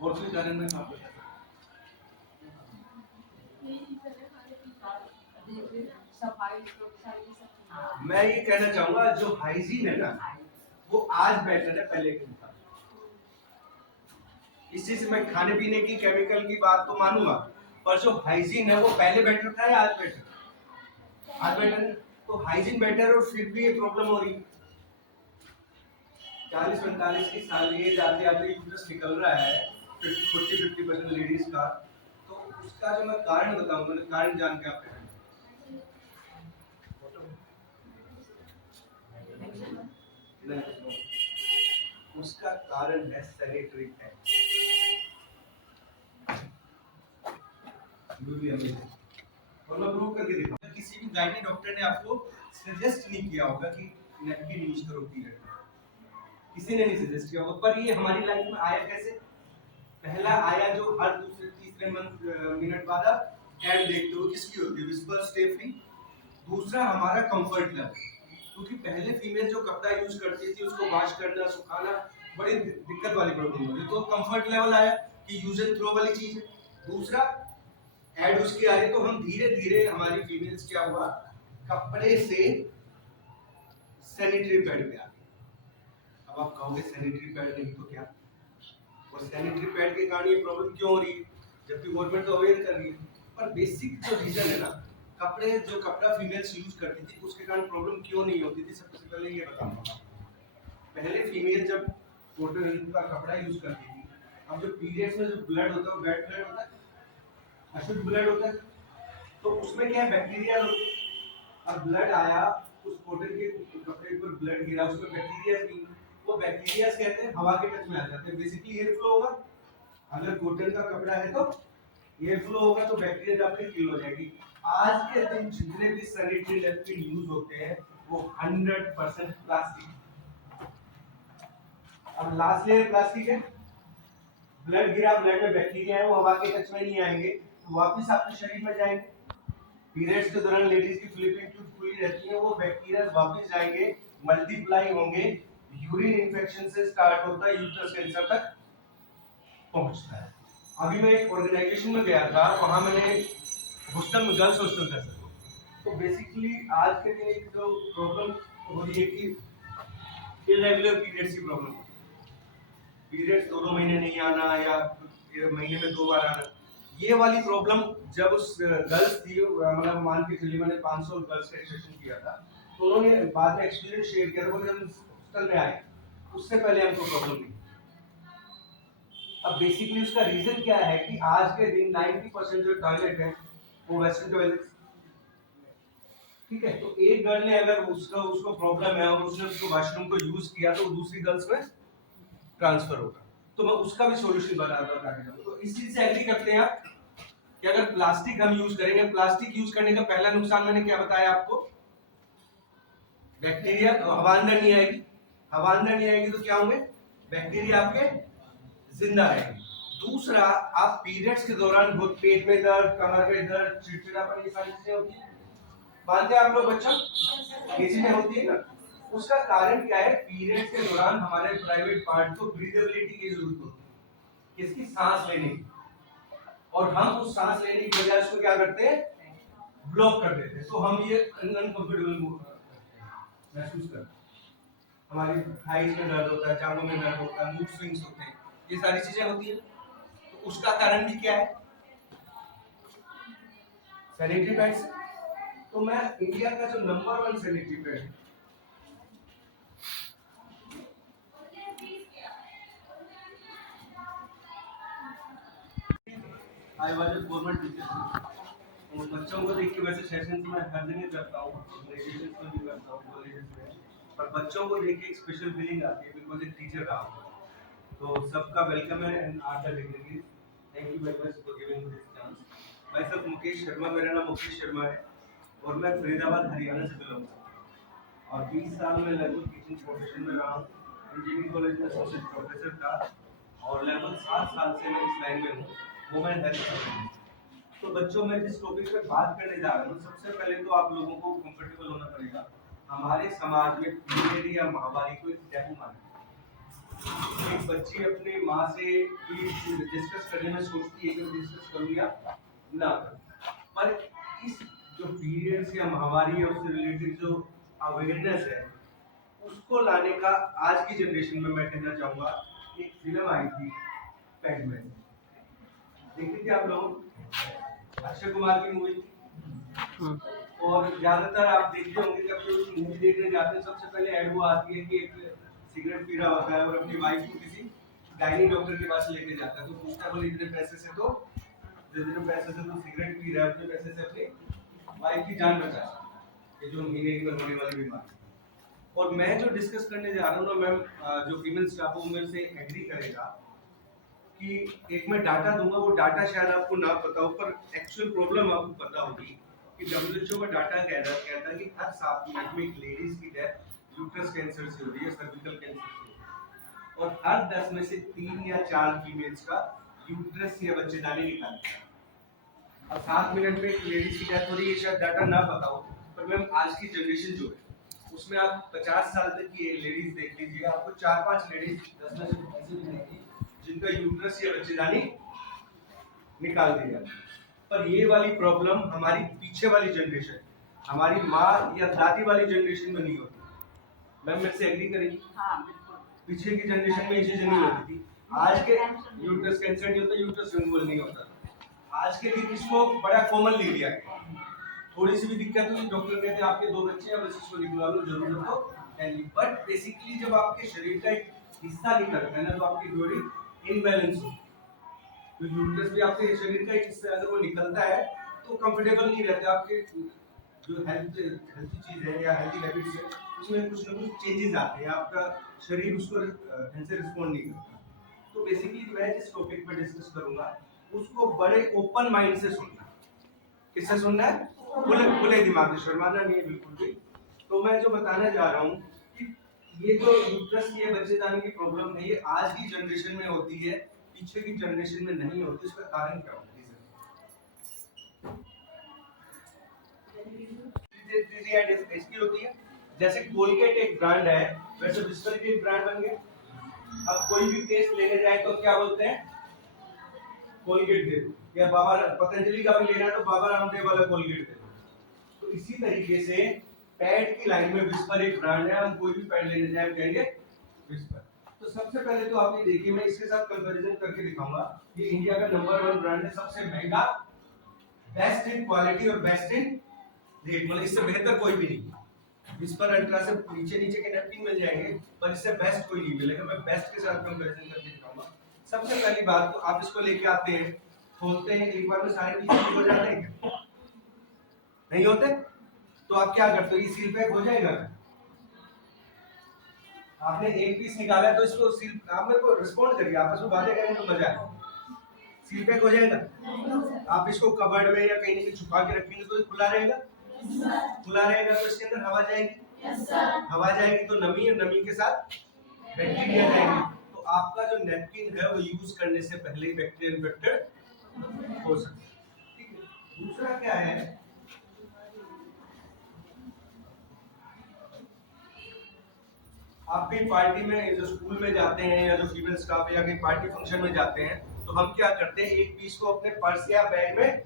और कोई कारण है आप बता मैं ये कहना चाहूंगा जो हाइजीन है ना वो आज बेटर है पहले के मुकाबले। इस चीज से मैं खाने पीने की केमिकल की बात तो मानूंगा, पर जो हाइजीन है वो पहले बेटर था या आज बेटर? आज बेटर है। तो हाइजीन बेटर और फिर भी ये प्रॉब्लम हो रही है। 40-45 की साल एज आते आते यूट्रस निकल रहा है 40-50% लेडीज का। तो उसका जो मैं कारण बताऊंगा ना, कारण जान के आप नहीं, उसका कारण है सैनिटरी पैड। और मैं प्रूव करके दिखाऊंगा। किसी भी गायनी डॉक्टर ने आपको सजेस्ट नहीं किया होगा कि नैपकिन यूज करो पीरियड में, किसी ने नहीं सजेस्ट किया होगा। पर ये हमारी लाइफ में आया कैसे? पहला आया जो हर दूसरे तीसरे मिनट बाद आप ऐड देखते हो, किसकी होती है? Whisper stay free. दूसरा हमारा कंफर्ट लेवल, क्योंकि पहले फीमेल जो कपड़ा यूज करती थी उसको वॉश करना सुखाना बड़ी दिक्कत वाली प्रॉब्लम होती, तो कंफर्ट लेवल आया कि यूज एंड थ्रो वाली चीज है। दूसरा ऐड उसकी आ रही, तो हम धीरे धीरे हमारी फीमेल्स क्या हुआ, कपड़े से सैनिटरी पैड पे आ गए। अब आप कहोगे सैनिटरी पैड नहीं तो क्या, और सैनिटरी पैड के कारण ये प्रॉब्लम क्यों हो रही है, जबकि गवर्नमेंट तो अवेयर कर रही है। पर बेसिक जो रीजन है ना, कपड़े जो कपड़ा फीमेल्स यूज करती थी उसके कारण प्रॉब्लम क्यों नहीं होती थी, सबसे पहले ये बताऊंगा। पहले फीमेल जब कॉटन का कपड़ा यूज करती थी, अब जो पीरियड्स में जो ब्लड होता है, वेट ब्लड होता है, अशुद्ध ब्लड होता है, तो उसमें क्या है, बैक्टीरिया। अब ब्लड आया, उस कॉटन के कपड़े पर ब्लड गिरा, उसमें बैक्टीरिया थी। वो बैक्टीरिया कहते हैं हवा के टच में आ जाते हैं, बेसिकली एयर फ्लो होगा। अगर कॉटन का कपड़ा है तो एयर फ्लो होगा, तो बैक्टीरिया आपके किल हो जाएगी। आज के दिन जितने भी सैनिटरी नैपकिन यूज होते हैं वो 100% प्लास्टिक। अब लास्ट लेयर प्लास्टिक है, ब्लड गिरा, ब्लड में बैक्टीरिया है, वो हवा के टच में नहीं आएंगे, तो वापस आपके शरीर में जाएंगे। पीरियड्स के दौरान लेडीज की फ्लिपिंग ट्यूब खुली रहती है, वो बैक्टीरिया वापस जाएंगे, मल्टीप्लाई होंगे, यूरिन इन्फेक्शन से स्टार्ट होता है, यूट्रस कैंसर तक पहुंचता है। अभी मैं एक ऑर्गेनाइजेशन में गया था, वहां मैंने हॉस्टल में, गर्ल्स हॉस्टल था सर। तो बेसिकली आज के दिन एक जो प्रॉब्लम हो रही है कि इरेगुलर पीरियड्स की प्रॉब्लम, पीरियड्स 2-2 महीने नहीं आना या महीने में 2 बार आना, ये वाली प्रॉब्लम जब उस गर्ल्स थी, मतलब मान के चलिए मैंने 500 गर्ल्स का सेशन किया था, तो उन्होंने बाद में एक्सपीरियंस शेयर किया था। वो जब हॉस्टल में आए उससे पहले हमको प्रॉब्लम नहीं। अब बेसिकली उसका रीजन क्या है कि आज के दिन 90% जो टॉयलेट है वो वेस्टर्न टॉयलेट, ठीक है। तो एक गर्ल ने अगर उसको प्रॉब्लम है और उसने उसको वॉशरूम को यूज किया तो दूसरी गर्ल्स में ट्रांसफर होगा। तो मैं उसका भी सॉल्यूशन बता दूंगा। तो इस चीज से एग्री करते हैं आप कि अगर प्लास्टिक हम यूज करेंगे, प्लास्टिक यूज करने का पहला नुकसान मैंने क्या बताया आपको, बैक्टीरिया, हवा अंदर नहीं आएगी। हवा अंदर नहीं आएगी तो क्या होंगे, बैक्टीरिया आपके जिंदा रहेंगे। दूसरा, आप पीरियड्स के दौरान बहुत पेट में दर्द, कमर में दर्द, चिड़चिड़ापन, ये सारी चीजें होती है, मानते हैं आप लोग बच्चों, ये चीजें होती है ना। उसका कारण क्या है, पीरियड्स के दौरान हमारे प्राइवेट पार्ट को ब्रीदेबिलिटी की जरूरत होती है, किसकी, सांस लेने की। और हम उस सांस लेने की वजह से क्या करते हैं, ब्लॉक कर देते हैं, तो हम ये अनकंफर्टेबल महसूस करते हैं। हमारी थाइस में दर्द होता है, जांघों में दर्द होता है, मूड स्विंग्स होते हैं, ये सारी चीजें होती है। तो उसका कारण भी क्या है, सैनिटरी पैड्स। तो मैं इंडिया का जो number 1 sanitary pad, I was a government teacher, तो बच्चों को देख के वैसे सेशंस में हर जगह करता हूँ, ऑर्गेनाइजेशंस में भी करता हूँ, कॉलेजेस में, पर बच्चों को देख के एक स्पेशल फीलिंग आती है बिकॉज़ एक टीचर रहा हूँ। तो सबका वेलकम है and art degree. Thank you very much for giving this chance. मैं सब मुकेश शर्मा, मेरा नाम मुकेश शर्मा है और मैं फरीदाबाद हरियाणा से बिलोंग करता हूँ और 20 साल में लगभग टीचिंग प्रोफेशन में रहा हूँ। इंजीनियरिंग कॉलेज में एसोसिएट प्रोफेसर था और लगभग 7 साल से मैं इस लाइन में हूँ, वुमेन हेल्थ। तो बच्चों, मैं जिस टॉपिक पर बात करने जा रहा हूँ, सबसे पहले तो आप लोगों को कंफर्टेबल होना पड़ेगा। हमारे समाज में पीरियड या माहवारी को एक टैबू माना, एक बच्ची अपने माँ से डिस्कस करने में सोचती है कि मैं डिस्कस करूँ या ना करूँ, पर इस जो पीरियड्स या महामारी है उससे रिलेटेड जो अवेयरनेस है उसको लाने का आज की जनरेशन में मैं कहना चाहूँगा। एक फिल्म आई थी पैडमैन, देखी थी आप लोग? अक्षय कुमार की मूवी थी। और ज्यादातर आप देखते होंगे जब लोग मूवी देखने जाते हैं सबसे पहले एड वो आती है कि एक सिगरेट पी रहा होता है और अपनी वाइफ को किसी गायनी डॉक्टर के पास लेके जाता है, तो पूछता है बोले इतने पैसे से तो सिगरेट पी रहा है उतने पैसे से अपनी वाइफ की जान बचा सकता है, ये जो महीने की होने वाली बीमारी। और मैं जो डिस्कस करने जा रहा हूँ ना मैम, जो फीमेल स्टाफ है मेरे से एग्री करेगा कि एक मैं डाटा दूंगा, वो डाटा शायद आपको ना पता हो पर एक्चुअल प्रॉब्लम आपको पता होगी कि WHO का डाटा कहता है कि हर 7 मिनट में एक लेडीज की डेथ यूट्रस कैंसर से हो रही है, सर्विकल कैंसर से, और हर 10 में से 3 या 4 फीमेल्स का यूट्रस या बच्चेदानी निकालते हैं। अब 7 मिनट में एक लेडीज की डेथ हो रही है, शायद डाटा ना पता हो, पर मैम आज की जनरेशन जो है उसमें आप 50 साल तक की लेडीज देख लीजिए, आपको 4-5 लेडीज 10 में से ऐसी मिलेंगी जिनका यूट्रस या बच्चेदानी निकाल दी जाती है। पर ये वाली प्रॉब्लम हमारी पीछे वाली जनरेशन, हमारी माँ या दादी वाली जनरेशन में नहीं होती। मैम मेरे से एग्री करेंगी? हाँ, पीछे की जनरेशन में ये चीजें नहीं होती थी। आज के यूट्रस कैंसर नहीं होता, यूट्रस रिमूवल नहीं होता, आज के दिन इसको बड़ा कॉमन ले लिया है। थोड़ी सी भी दिक्कत हुई डॉक्टर कहते हैं आपके 2 बच्चे हैं बस इसको निकलवा लो, जरूरत हो है नहीं। बट बेसिकली जब आपके शरीर का एक हिस्सा निकलता है ना तो आपकी बॉडी इनबैलेंस होती है। तो यूट्रस भी आपके शरीर का एक हिस्सा अगर वो निकलता है तो कंफर्टेबल नहीं रहता, आपके जो हेल्थी चीज है या हेल्थी हैबिट्स है उसमें कुछ ना कुछ चेंजेस आते हैं, आपका शरीर उसको ढंग से रिस्पॉन्ड नहीं करता। तो बेसिकली मैं जिस टॉपिक पर डिस्कस करूंगा उसको बड़े ओपन माइंड से सुनना। किससे सुनना है? खुले दिमाग से, शर्माना नहीं है बिल्कुल भी। तो मैं जो बताना जा रहा हूँ कि ये जो यूट्रस की बच्चेदानी की प्रॉब्लम है ये आज की जनरेशन में होती है, पीछे की जनरेशन में नहीं होती। इसका कारण क्या होता है? इसकी होती है जैसे कोलगेट एक ब्रांड है वैसे विस्पर भी एक ब्रांड बन गया। अब कोई भी टेस्ट लेने जाए तो क्या बोलते हैं? कोलगेट दे दो, या बाबा पतंजलि का भी लेना है तो बाबा रामदेव वाला कोलगेट दे दो। तो इसी तरीके से पैड की लाइन में विस्पर एक ब्रांड है, हम कोई भी पैड लेने जाए कहेंगे विस्पर। तो सबसे पहले तो आपने देखिए मैं इसके साथ कंपैरिजन करके दिखाऊंगा। ये इंडिया का नंबर 1 ब्रांड है, सबसे महंगा, बेस्ट इन क्वालिटी और बेस्ट इन रेट, मतलब इससे बेहतर कोई भी नहीं। विस्पर अल्ट्रा से नीचे के नैपकिन मिल जाएंगे पर इससे बेस्ट कोई नहीं मिलेगा। मैं बेस्ट के साथ कंपैरिजन करके दिखाऊंगा। सबसे पहली बात तो आप इसको लेके आते हैं, खोलते हैं, एक बार में सारे पीस हो जाते हैं? नहीं होते? तो आप क्या करते हो? ये सील पैक हो जाएगा। आपने एक पीस निकाला तो इसको सील, आप मेरे को रिस्पॉन्ड करिए, आपस में बातें करेंगे तो मजा आएगा। सील पैक हो जाएगा? आप इसको कबर्ड में या कहीं ना कहीं छुपा के रखेंगे तो खुला रहेगा। खुला रहेगा तो इसके अंदर हवा जाएगी। हवा जाएगी तो नमी, और नमी के साथ बैक्टीरिया जाएंगे। तो आपका जो नैपकिन है वो यूज करने से पहले ही बैक्टीरिया इन्फेक्टेड हो सकता है। ठीक है। दूसरा क्या है, आप कहीं पार्टी में, जो स्कूल में जाते हैं या जो फीमेल स्टाफ या कहीं पार्टी फंक्शन में जाते हैं तो हम क्या करते हैं, एक पीस को अपने पर्स या बैग में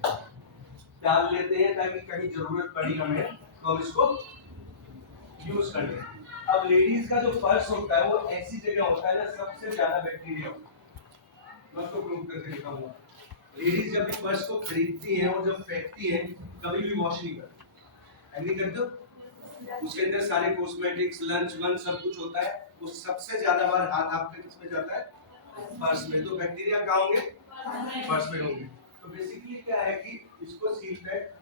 डाल लेते हैं ताकि कहीं जरूरत पड़ी हमें तो हम इसको यूज कर लें। अब लेडीज का जो पर्स होता है वो ऐसी जगह होता है ना सबसे ज्यादा बैक्टीरिया होता है। मैं तो प्रूव करके दिखाऊंगा। लेडीज जब भी पर्स को खरीदती हैं और जब फेंकती हैं कभी भी वॉश नहीं करती, एग्री करते हो? उसके अंदर सारे कॉस्मेटिक्स, लंच वन सब कुछ होता है, वो सबसे ज्यादा बार हाथ आपके किसमें जाता है? पर्स में। तो बैक्टीरिया कहाँ होंगे? पर्स में होंगे। तो बेसिकली क्या है कि इसको सील पैक,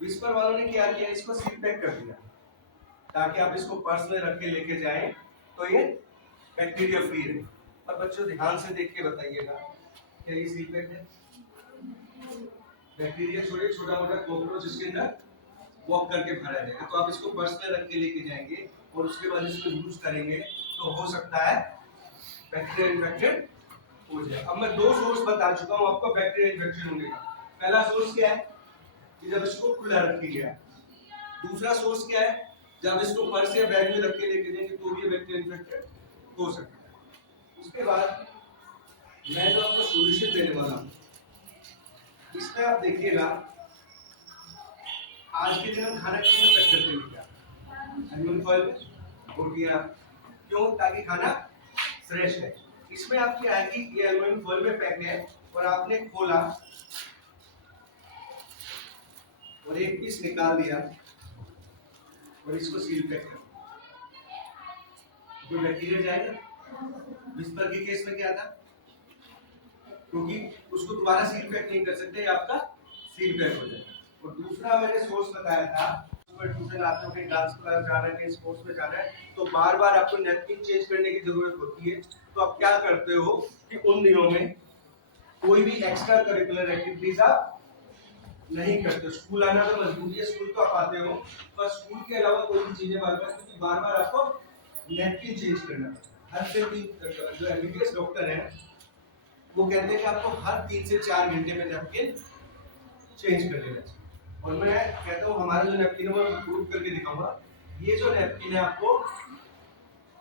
विस्पर वालों ने क्या किया, इसको सील पैक कर दिया ताकि आप इसको पर्स में रख के लेके जाएं तो ये बैक्टीरिया फ्री रहे। और बच्चों ध्यान से देख के बताइएगा, क्या ये सील पैक है? बैक्टीरिया छोटे छोटा मोटा कॉकरोच इसके अंदर वॉक करके भरा रहेगा। तो आप इसको पर्स में रख के लेके जाएंगे और उसके बाद इसको यूज करेंगे तो हो सकता है बैक्टीरिया इन्फेक्टेड हो जाए। अब मैं 2 सोर्स बता चुका हूँ आपको बैक्टीरिया इन्फेक्शन होने का। पहला सोर्स क्या है कि जब इसको खुला रख दिया, दूसरा सोर्स क्या है, जब इसको पर्स या बैग में रख के लेके जाएंगे तो भी ये बैक्टीरिया इन्फेक्टेड हो सकता है। उसके बाद मैं जो आपको सॉल्यूशन देने वाला हूँ, इसमें आप देखिएगा आज के दिन हम खाना किसमें पैक करते हैं, क्या एल्यूमिनियम फॉइल में, रोटियां, क्यों, ताकि खाना फ्रेश है। इसमें आप क्या है कि ये एल्यूमिनियम फॉइल में पैक है और आपने खोला और एक पीस निकाल दिया और इसको सील पैक कर, जो बैक्टीरिया जाएगा। विस्पर के केस में क्या था, क्योंकि उसको दोबारा सील पैक नहीं कर सकते, आपका सील पैक हो जाएगा। और दूसरा मैंने सोर्स बताया था, ट्यूशन आते हो, कहीं डांस क्लास जाना है, कहीं स्पोर्ट्स में जाना है, तो बार बार आपको नैपकिन चेंज करने की जरूरत होती है। तो आप क्या करते हो कि उन दिनों में कोई भी एक्स्ट्रा करिकुलर एक्टिविटीज आप नहीं करते। स्कूल आना तो मजबूरी है, स्कूल तो आप आते हो, पर स्कूल के अलावा कोई भी चीजें बार बार, क्योंकि बार बार आपको नैपकिन चेंज करना है। हर से जो एमबीबीएस डॉक्टर है वो कहते हैं कि आपको हर 3 से 4 घंटे में नैपकिन चेंज कर लेना चाहिए। और मैं कहता हूँ हमारा जो नैपकिन है वो प्रूव करके दिखाऊंगा। ये जो नैपकिन है आपको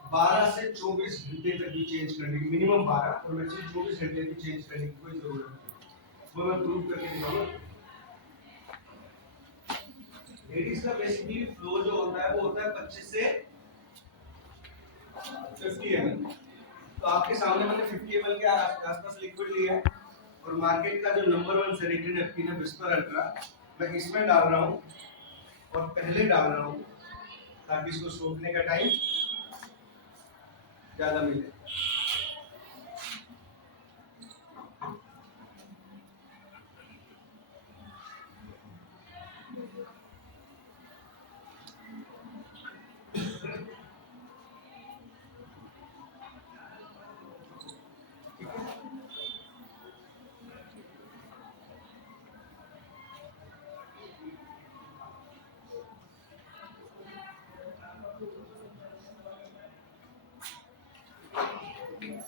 12 से 24 घंटे तक भी चेंज करने की, मिनिमम 12 और मैक्सिमम 24 घंटे भी चेंज करने की कोई जरूरत नहीं, वो मैं प्रूव करके दिखाऊंगा। लेडीज का बेसिकली फ्लो जो होता है वो होता है 25 से 50 ml। तो आपके सामने मैंने 50 ml के आसपास लिक्विड लिया है और मार्केट का जो नंबर 1 सैनिटरी नैपकिन है विस्पर अल्ट्रा, मैं इसमें डाल रहा हूँ और पहले डाल रहा हूँ ताकि इसको सोखने का टाइम ज्यादा मिले।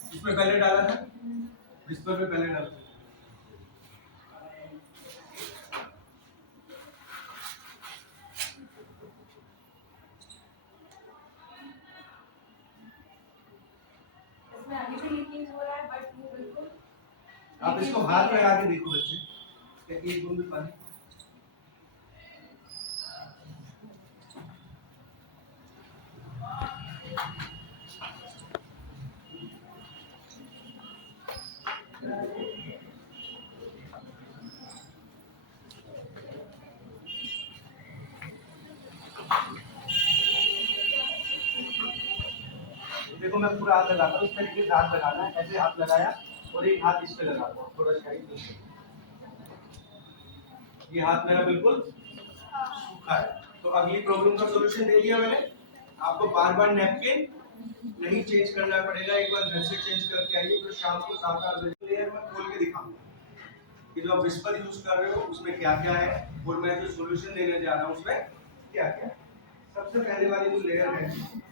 इसमें पहले डाला था, विस्पर में पहले डाला था। आप इसको हाथ में लगा के देखो बच्चे, क्या एक बूंद भी पानी। देखो मैं पूरा हाथ लगाता हूँ, इस तरीके से हाथ लगाना है, ऐसे हाथ लगाया और एक हाथ इस पे लगाता हूँ थोड़ा साइड में। ये हाथ मेरा बिल्कुल सूखा है। तो अगली प्रॉब्लम का सॉल्यूशन दे दिया मैंने। आपको बार बार नैपकिन नहीं चेंज करना पड़ेगा, एक बार घर से चेंज करके आइए, तो शाम को 7-8 बजे लेयर में खोल के दिखाऊंगा कि जो आप विस्पर यूज कर रहे हो उसमें क्या क्या है और मैं जो सॉल्यूशन देने जा रहा हूँ उसमें क्या क्या है। सबसे पहले वाली जो लेयर है,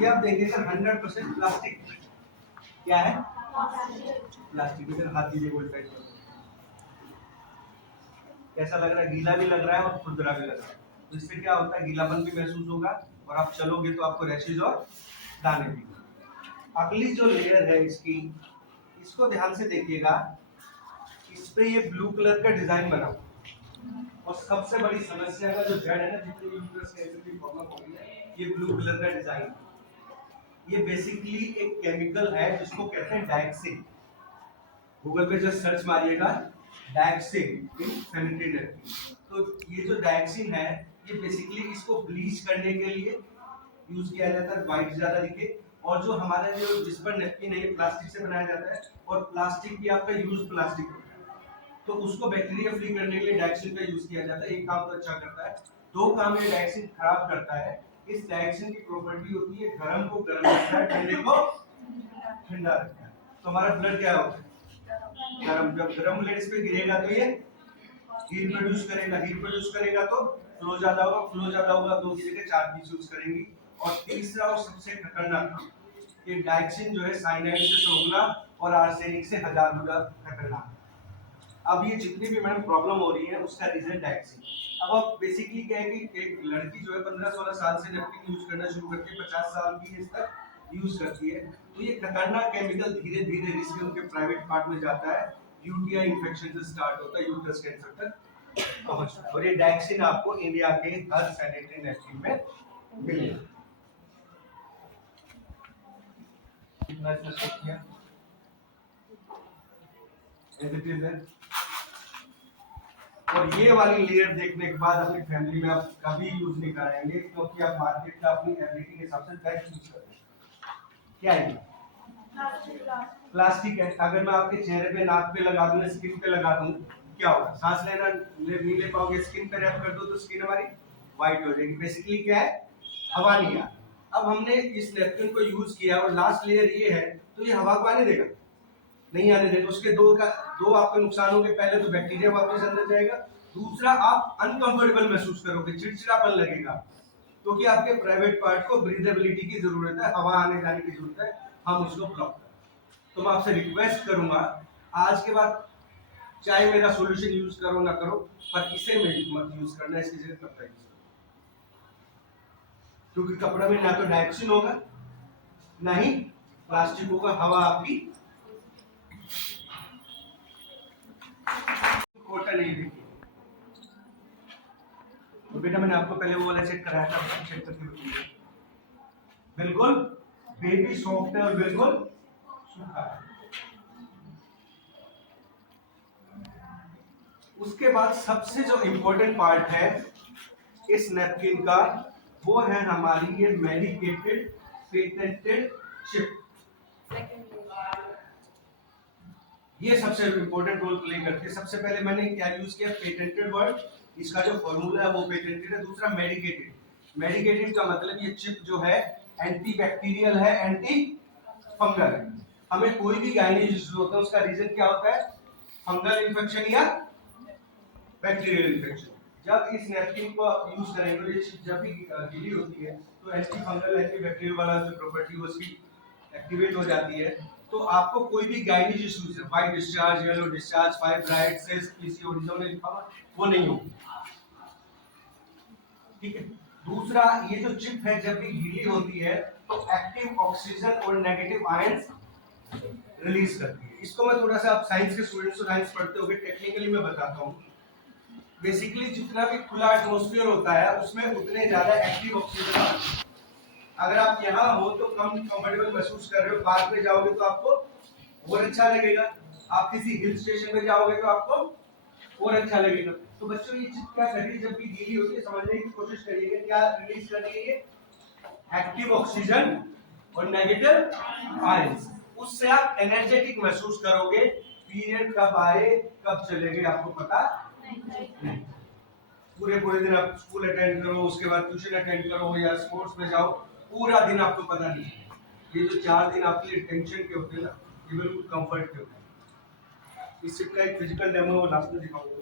ये आप देखिएगा 100% प्लास्टिक। क्या है? प्लास्टिक। इधर हाथ दीजिए गोल साइड पर। कैसा लग रहा है? गीला भी लग रहा है और खुरदरा भी लग रहा है। तो इससे क्या होता है, गीलापन भी महसूस होगा और आप चलोगे तो आपको रैशेज और दाने भी। अगली जो लेयर है इसकी, इसको ध्यान से देखिएगा, इस पे ये ब्लू कलर का डिजाइन बना और सबसे बड़ी समस्या का जो जड़ है ना, जितनी यूट्रस कैंसर की प्रॉब्लम हो रही है, ये ब्लू कलर का डिजाइन। ये बेसिकली एक केमिकल है जिसको कहते हैं डायक्सिन। गूगल पे जस्ट सर्च मारिएगा डायक्सिन इन सैनिटरी नैपकिन। तो ये जो डायक्सिन है, ये बेसिकली इसको ब्लीच करने के लिए यूज किया जाता है, व्हाइट ज्यादा दिखे। और जो हमारा जो विस्पर नैपकिन है ये प्लास्टिक से बनाया जाता है और प्लास्टिक की आपका यूज प्लास्टिक होता है, तो उसको बैक्टीरिया फ्री करने के लिए डायक्सिन का यूज किया जाता है। एक काम तो अच्छा करता है, दो काम ये डायक्सिन खराब करता है। इस डायक्सिन की प्रॉपर्टी होती है गर्म को गर्म रखता है, ठंडे को ठंडा रखता है। तो हमारा ब्लड क्या होता है? गर्म। जब गर्म ब्लड इस पे गिरेगा तो ये हीट प्रोड्यूस करेगा, हीट प्रोड्यूस करेगा तो फ्लो ज्यादा होगा, फ्लो ज्यादा होगा, 2 की जगह 4 पीस यूज करेंगी। और तीसरा और सबसे खतरनाक काम, कि डायक्सिन जो है साइनाइड से 100 गुना और आर्सेनिक से 1000 गुना खतरनाक है। अब ये जितनी भी मैडम प्रॉब्लम हो रही है उसका रीजन डायक्सिन। अब आप बेसिकली क्या है कि एक लड़की जो है 15-16 साल से नैपकिन यूज करना शुरू करती है, 50 साल की एज तक यूज करती है, तो ये खतरनाक केमिकल धीरे धीरे रिस्क उनके प्राइवेट पार्ट में जाता है, यूटीआई इंफेक्शन से स्टार्ट होता है, यूट्रस कैंसर तक पहुंचता है। और ये डायक्सिन आपको इंडिया के हर सैनिटरी नैपकिन में मिलेगा। कितना किया है। और ये वाली लेयर देखने के बाद अपनी फैमिली में आप कभी यूज नहीं कराएंगे, क्योंकि आप मार्केट का अपनी एबिलिटी के हिसाब से बेस्ट यूज करते हैं। क्या है प्लास्टिक है। अगर मैं आपके चेहरे पे, नाक पे लगा दूं, स्किन पे लगा दूं, क्या होगा? सांस लेना नहीं ले पाओगे। स्किन पे रैप कर दो तो स्किन हमारी व्हाइट हो जाएगी। बेसिकली क्या है, हवा नहीं आ। अब हमने इस नैपकिन को यूज किया और लास्ट लेयर ये है, तो ये हवा को आने देगा? नहीं आने देगा। उसके दो आपके नुकसान होंगे। पहले तो बैक्टीरिया वापस अंदर जाएगा, दूसरा आप अनकंफर्टेबल महसूस करोगे, चिड़चिड़ापन लगेगा, क्योंकि आपके प्राइवेट पार्ट को ब्रीदेबिलिटी की जरूरत है, हवा आने जाने की जरूरत है, हम उसको ब्लॉक करें। तो मैं आपसे रिक्वेस्ट करूंगा, आज के बाद चाहे मेरा सॉल्यूशन यूज करो ना करो, पर इसे मत यूज करना, इसकी जगह कपड़ा यूज करो, क्योंकि कपड़ा में ना तो डायक्सिन होगा ना ही प्लास्टिक होगा, हवा आपकी कोटा नहीं देखी। तो बेटा मैंने आपको पहले वो वाला चेक कराया था, चेक करके बताइए। बिल्कुल बेबी सॉफ्ट है और बिल्कुल सूखा है। उसके बाद सबसे जो इंपॉर्टेंट पार्ट है इस नैपकिन का, वो है हमारी ये मेडिकेटेड पेटेंटेड चिप। ये सबसे इंपॉर्टेंट रोल प्ले करती है। सबसे पहले मैंने क्या यूज किया, पेटेंटेड वर्ड, इसका जो फॉर्मूला है वो पेटेंटेड है। दूसरा मेडिकेटेड। मेडिकेटेड का मतलब ये चिप जो है एंटी बैक्टीरियल है, एंटी फंगल है। हमें कोई भी गायनिक इश्यूज होता है उसका रीजन क्या होता है, फंगल इन्फेक्शन या बैक्टीरियल इन्फेक्शन। जब इस नैपकिन को आप यूज करेंगे, ये चिप जब भी गीली होती है तो एंटी फंगल एंटी बैक्टीरियल वाला जो प्रॉपर्टी है उसकी एक्टिवेट हो जाती है, तो आपको कोई भी गायनिक इश्यूज है, white discharge, yellow discharge, fibroid, cyst, PCOD जो लिखा हुआ वो नहीं होगी। ठीक है। दूसरा, ये जो चिप है जब भी गीली होती है तो एक्टिव ऑक्सीजन और नेगेटिव आयंस रिलीज करती है। इसको मैं थोड़ा सा, आप साइंस के स्टूडेंट्स तो साइंस पढ़ते होंगे, टेक्निकली मैं बताता हूँ। बेसिकली जितना भी खुला एटमॉस्फेयर होता है उसमें उतने ज्यादा एक्टिव ऑक्सीजन। अगर आप यहाँ हो तो कम कंफर्टेबल महसूस कर रहे हो, पार्क में जाओगे तो आपको और अच्छा लगेगा, आप किसी हिल स्टेशन में जाओगे तो आपको और अच्छा लगेगा। तो बच्चों ये चिप क्या कर रही है, जब भी गीली होती है समझने की कोशिश करिए क्या रिलीज कर रही है, एक्टिव ऑक्सीजन और नेगेटिव आयंस। उससे आप एनर्जेटिक महसूस करोगे। पीरियड कब आए कब चले आपको पता नहीं। पूरे दिन आप स्कूल अटेंड करो, उसके बाद ट्यूशन अटेंड करो या स्पोर्ट्स में जाओ, पूरा दिन आपको पता नहीं। ये जो 4 दिन आपके लिए टेंशन के होते हैं ना, ये बिल्कुल कंफर्ट के होते हैं। इस चिप का एक फिजिकल डेमो लास्ट में दिखाऊंगा।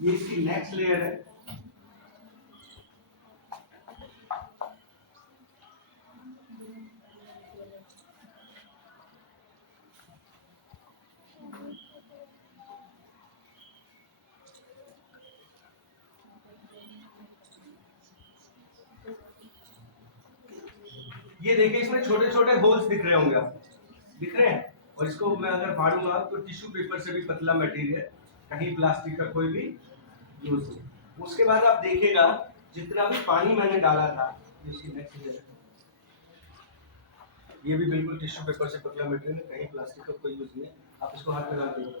ये इसकी नेक्स्ट लेयर है। ये देखिए, इसमें छोटे छोटे होल्स दिख रहे होंगे, आप दिख रहे हैं। और इसको मैं अगर फाड़ूंगा तो टिश्यू पेपर से भी पतला मटेरियल, कहीं प्लास्टिक का कोई भी यूज नहीं। उसके बाद आप देखिएगा जितना भी पानी मैंने डाला था, इसकी नेक्स्ट लेयर, ये भी बिल्कुल टिश्यू पेपर से पतला मटेरियल, कहीं प्लास्टिक का कोई यूज नहीं। आप इसको हाथ लगा देंगे,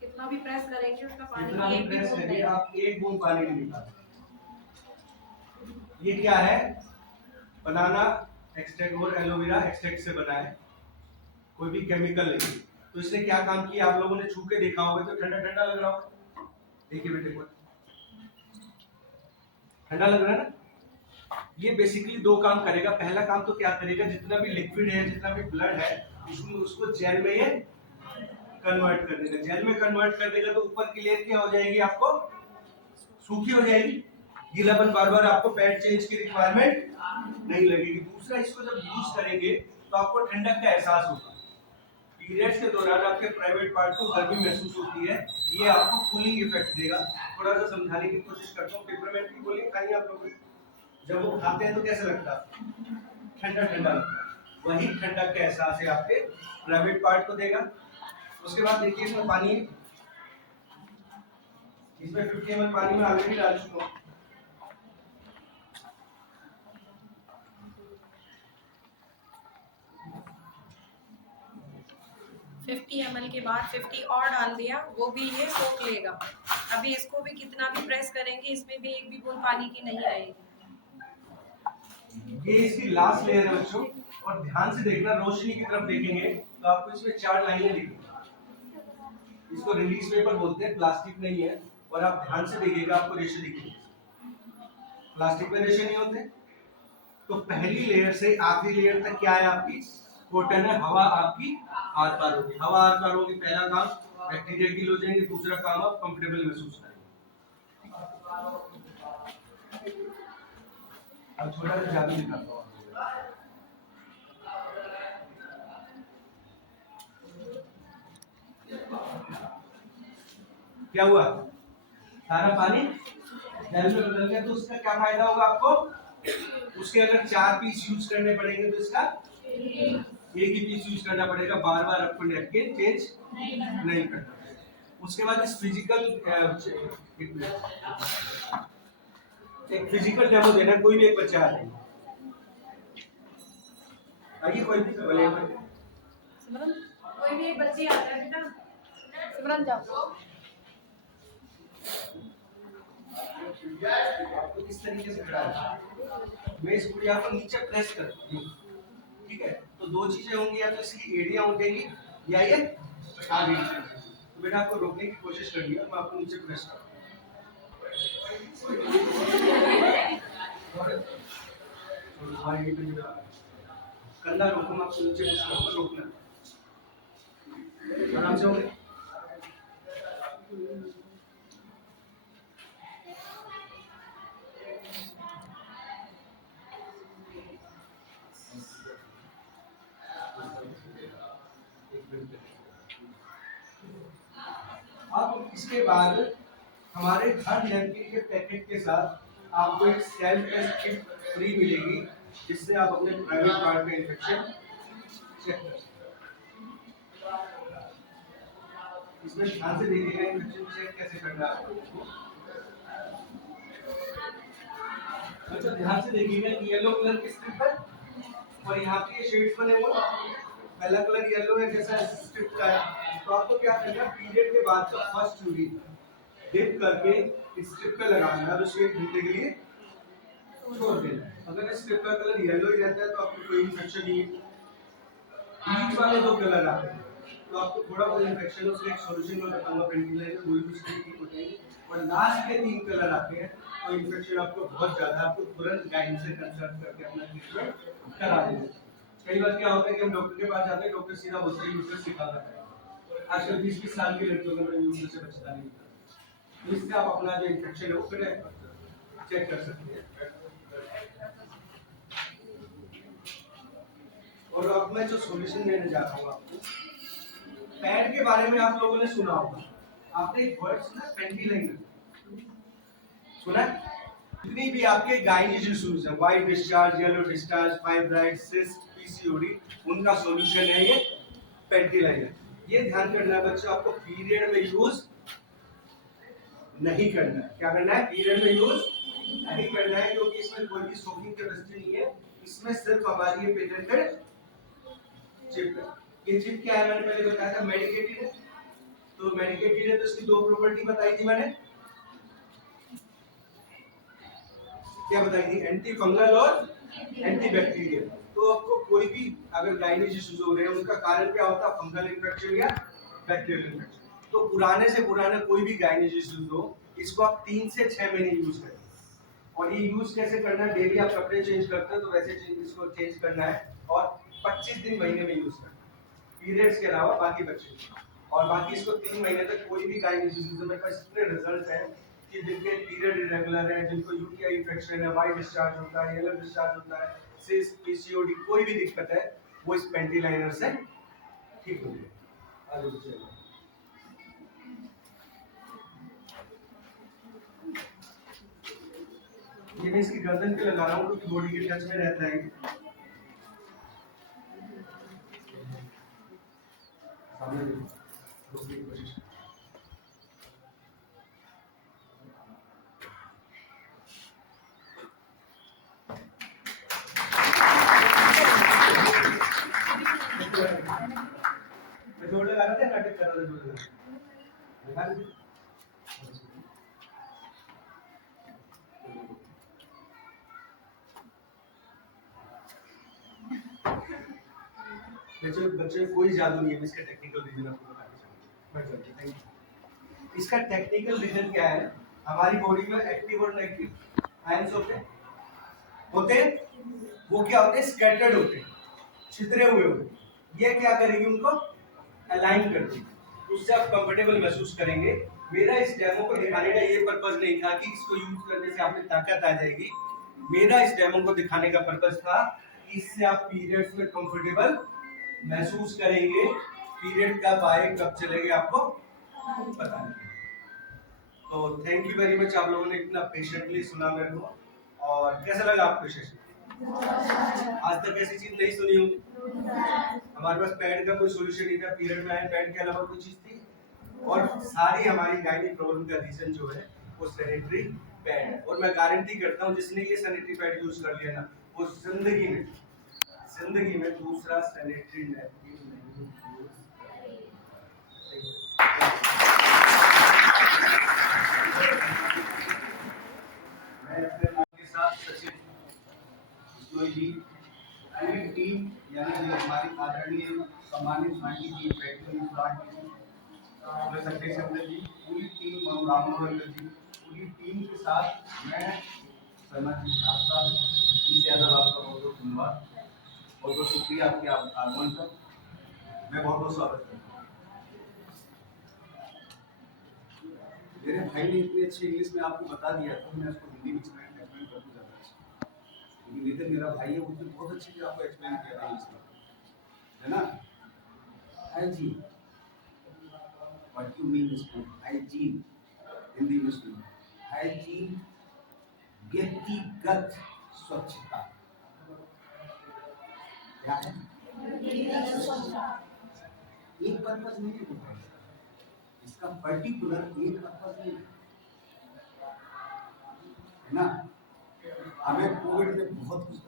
कितना भी प्रेस करेंगे उसका पानी, जितना भी प्रेस करिए आप एक बूंद पानी नहीं निकाल। ये क्या है, बनाना एक्सट्रैक्ट और एलोवेरा एक्सट्रैक्ट से बना है, कोई भी केमिकल नहीं। तो इसने क्या काम किया, आप लोगों ने छू के देखा होगा तो ठंडा ठंडा लग रहा होगा। देखिए बेटे को ठंडा लग रहा है ना। ये बेसिकली 2 काम करेगा। पहला काम तो क्या करेगा, जितना भी लिक्विड है, जितना भी ब्लड है, उसको जेल में ये कन्वर्ट कर देगा, जेल में कन्वर्ट कर देगा तो ऊपर की लेयर क्या हो जाएगी, आपको सूखी हो जाएगी, गीलापन, बार बार आपको पैड चेंज की रिक्वायरमेंट नहीं लगेगी। दूसरा, इसको जब यूज करेंगे तो आपको ठंडक का एहसास होगा। पीरियड्स के दौरान आपके प्राइवेट पार्ट को गर्मी महसूस होती है, ये आपको कूलिंग इफेक्ट देगा। थोड़ा सा समझाने की कोशिश करता हूँ। पेपरमेंट की गोली खाई आप लोगों ने, जब वो खाते हैं तो कैसा लगता है, ठंडा ठंडा लगता है। वही ठंडक का एहसास है आपके प्राइवेट पार्ट को देगा। उसके बाद देखिए इसमें पानी, इसमें 50 ml पानी में ऑलरेडी डाल चुका हूँ। फिफ्टी ml के बाद 50 और डाल दिया, वो भी ये सोख लेगा। अभी इसको भी कितना भी प्रेस करेंगे, इसमें भी एक भी बूंद पानी की नहीं आएगी। ये इसकी लास्ट लेयर है बच्चों, और ध्यान से देखना, रोशनी की तरफ देखेंगे तो आपको इसमें 4 लाइनें दिखेंगी। इसको रिलीज पेपर बोलते हैं, प्लास्टिक नहीं है। और आप ध्यान से देखिएगा, आपको रेशे दिखेंगे। प्लास्टिक में रेशे नहीं होते। तो पहली लेयर से आखिरी लेयर तक क्या है, आपकी कॉटन है। हवा आपकी आर पार होगी, हवा आर पार होगी। पहला काम बैक्टीरिया किल हो जाएंगे, दूसरा काम आप कंफर्टेबल महसूस करेंगे। अब छोटा सा जादू दिखाता हूँ। क्या हुआ, सारा पानी जेल में बदल गया, तो उसका क्या फायदा होगा आपको, उसके अगर 4 पीस यूज करने पड़ेंगे तो इसका एक ही पीस यूज करना पड़ेगा, बार बार आपको नैपकिन चेंज नहीं करना। उसके बाद इस फिजिकल एक फिजिकल डेमो देना, कोई भी एक बच्चा आ जाए, आइए कोई भी सिमरन, कोई भी एक बच्ची आ जाए बेटा, सिमरन जाओ। आपको किस तरीके से खड़ा है, मैं इस गुड़िया को नीचे प्रेस कर दूं, ठीक है। तो 2 चीजें होंगी, या तो इसकी एड़ियां उठेगी या ये आगे नीचे। तो बेटा आपको रोकने की कोशिश करनी है, मैं आपको नीचे प्रेस कर कंधा रोको, मैं आपको नीचे प्रेस करूंगा, रोकना आराम से होंगे। अब इसके बाद हमारे हर नैपकिन के पैकेट के साथ आपको एक सेल्फ टेस्ट किट फ्री मिलेगी, जिससे आप अपने प्राइवेट पार्ट में इन्फेक्शन चेक कर सकते हैं। इसमें ध्यान से देखिएगा इन्फेक्शन चेक कैसे करना है। अच्छा ध्यान से देखिएगा, येलो कलर की स्ट्रिप है और यहाँ पे शेड्स बने हुए हैं। पहला कलर येलो है, जैसा स्ट्रिप का है। तो आपको क्या करना है, पीरियड के बाद का फर्स्ट यूरिन डिप करके इस स्ट्रिप पे लगाना है और शेड घंटे के लिए छोड़ देना। अगर इस स्ट्रिप का कलर येलो ही रहता है तो आपको कोई इन्फेक्शन नहीं है। बीच वाले 2 कलर आते हैं तो आपको थोड़ा बहुत इन्फेक्शन है, उसका एक सॉल्यूशन मैं बताऊंगा, पेंटिलाइजर कोई भी स्ट्रिप की हो जाएगी। और लास्ट के 3 कलर आते हैं तो इन्फेक्शन आपको बहुत ज्यादा, आपको तुरंत गाइन से कंसल्ट करके अपना ट्रीटमेंट करा देना। कई बार क्या होता है कि हम डॉक्टर के पास जाते हैं, डॉक्टर सीधा बोलते हैं यूट्रस सिखाता है। आजकल 20-20 साल की लड़कियों का मैंने यूट्रस से बचता नहीं था। तो इससे आप अपना जो इन्फेक्शन है वो फिर चेक कर सकते हैं। और अब मैं जो सॉल्यूशन देने जा रहा हूँ आपको, पैड के बारे में आप लोगों ने सुना होगा। आपने एक वर्ड सुना, पेंटिलाइजर सुना? जितनी भी आपके गाइनिक इश्यूज है, white discharge, yellow discharge, fibroid, cyst, PCOD, उनका सॉल्यूशन है ये पेंटिलाइजर। ये ध्यान करना है बच्चों, आपको पीरियड में यूज नहीं करना है। क्या करना है, पीरियड में यूज नहीं करना है, क्योंकि इसमें कोई भी सोकिंग कैपेसिटी नहीं है। इसमें सिर्फ हमारी ये पेटेंटेड चिप है। ये चिप क्या है, मैंने पहले बताया था, मेडिकेटेड है। तो मेडिकेटेड है तो इसकी 2 प्रॉपर्टी बताई थी मैंने, क्या बताई थी, एंटी फंगल और एंटी बैक्टीरियल। तो आपको कोई भी अगर गाइनिक इश्यूज हो रहे हैं, उनका कारण क्या होता है, फंगल इन्फेक्शन या बैक्टीरियल इन्फेक्शन। तो पुराने से पुराना कोई भी गाइनिक इश्यूज हो, इसको आप 3 से 6 महीने यूज करें। और ये यूज कैसे करना है, डेली आप कपड़े चेंज करते हो तो वैसे इसको चेंज करना है, और 25 दिन महीने में यूज करना है, पीरियड्स के अलावा बाकी बच्चे। और बाकी इसको 3 महीने तक कोई भी गायनेकोलॉजिस्ट, मेरे पास इतने रिजल्ट हैं कि जिनके पीरियड इरेगुलर है, जिनको यूटीआई इन्फेक्शन है, वाई डिस्चार्ज होता है, येलो डिस्चार्ज होता है, सिस पीसीओडी कोई भी दिक्कत है, वो इस पेंटी लाइनर से ठीक हो गया। आगे चलिए। ये मैं इसकी गर्दन पे लगा रहा हूँ क्योंकि बॉडी के टच में रहता है। सामने रोकने की कोशिश। मैं जोड़ लगा रहा था, नाटक कर रहा था, जोड़ लगा रहा था। बच्चे कोई जादू नहीं है, इसका टेक्निकल रीजन आपको बताना चाहूँगा। इसका टेक्निकल रीजन क्या है? हमारी बॉडी में एक्टिव और नेगेटिव आयंस होते हैं, वो क्या होते हैं? स्कैटर्ड होते हैं, छितरे हुए होते हैं। ये क्या करेगी? उनको अलाइन कर देगी, उससे आप कंफर्टेबल महसूस करेंगे। मेरा इस डेमो को दिखाने का ये पर्पस नहीं था कि इसको यूज करने से आप में ताकत आ जाएगी। मेरा इस डेमो को दिखाने का पर्पस था कि इससे आप पीरियड्स में कंफर्टेबल महसूस करेंगे। पीरियड कब आए कब चलेंगे आपको पता नहीं। तो थैंक यू वेरी मच, आप लोगों ने इतना पेशेंटली सुना मेरे को। और कैसा लगा आपको सेशन? आज तक ऐसी चीज नहीं सुनी होगी। हमारे पास पैड का कोई सोल्यूशन नहीं था, पीरियड में आए पैड के अलावा कोई चीज थी। और सारी हमारी गायनी प्रॉब्लम का रीजन जो है वो सैनिटरी पैड है। और मैं गारंटी करता हूँ जिसने ये सैनिटरी पैड यूज कर लिया ना, वो जिंदगी में दूसरा सैनिटरी नैपकिन नहीं यूज मैं अपने नाम के साथ सचिन जी पूरी टीम, यानी जो हमारी आदरणीय सम्मानित माननीय जी बैठे संजय शब्द जी, पूरी टीम और रामनोहर जी, पूरी टीम के साथ मैं शर्मा जी आपका इनसे ज़्यादा आपका बहुत बहुत धन्यवाद, बहुत बहुत शुक्रिया आपके आगमन का। मैं बहुत बहुत स्वागत करता हूँ। मेरे भाई ने इतनी अच्छी इंग्लिश में आपको बता दिया था, मैं उसको हिंदी में एक्सप्लेन कर दूँ ज़्यादा अच्छा, क्योंकि नितिन मेरा भाई है, उसने बहुत अच्छी तरह आपको एक्सप्लेन किया था इंग्लिश में, है ना? हाइजीन, व्हाट यू मीन इसको? हाइजीन हिंदी में सुनो। हाइजीन व्यक्तिगत स्वच्छता क्या है? एक पर्पस नहीं है इसका, पर्टिकुलर एक पर्पस नहीं है ना। हमें कोविड में बहुत कुछ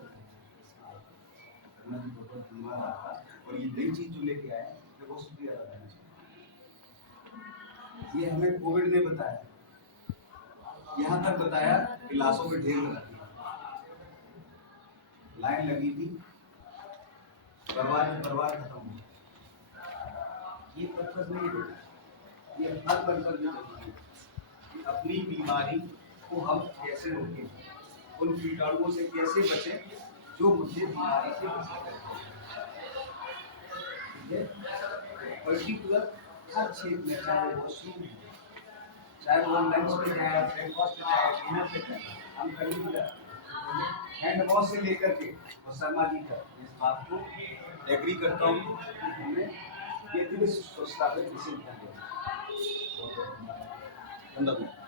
बहुत धन्यवाद आपका, और ये नई चीज जो लेके आए मैं बहुत शुक्रिया अदा करना चाहूँगा। ये हमें कोविड ने बताया, यहाँ तक बताया गिलासों में ढेर लगा दिया, लाइन लगी थी, बर्बाद खत्म हो गया। ये पर्पस नहीं है, ये हर पर्पस में कि अपनी बीमारी को हम कैसे रोकें, उन कीटाणुओं से कैसे बचें जो मुझे बीमारी से बचा है। पर्टिकुलर हर क्षेत्र में, चाहे वो वॉशरूम है, चाहे वो लंच में जाए, ब्रेकफास्ट में जाए, डिनर पे जाए, हम कभी हैंड वॉश से लेकर के और शर्मा जी का इस बात को एग्री करता हूँ कि हमें ये दिवस स्वच्छता पे किसी ध्यान देना। धन्यवाद।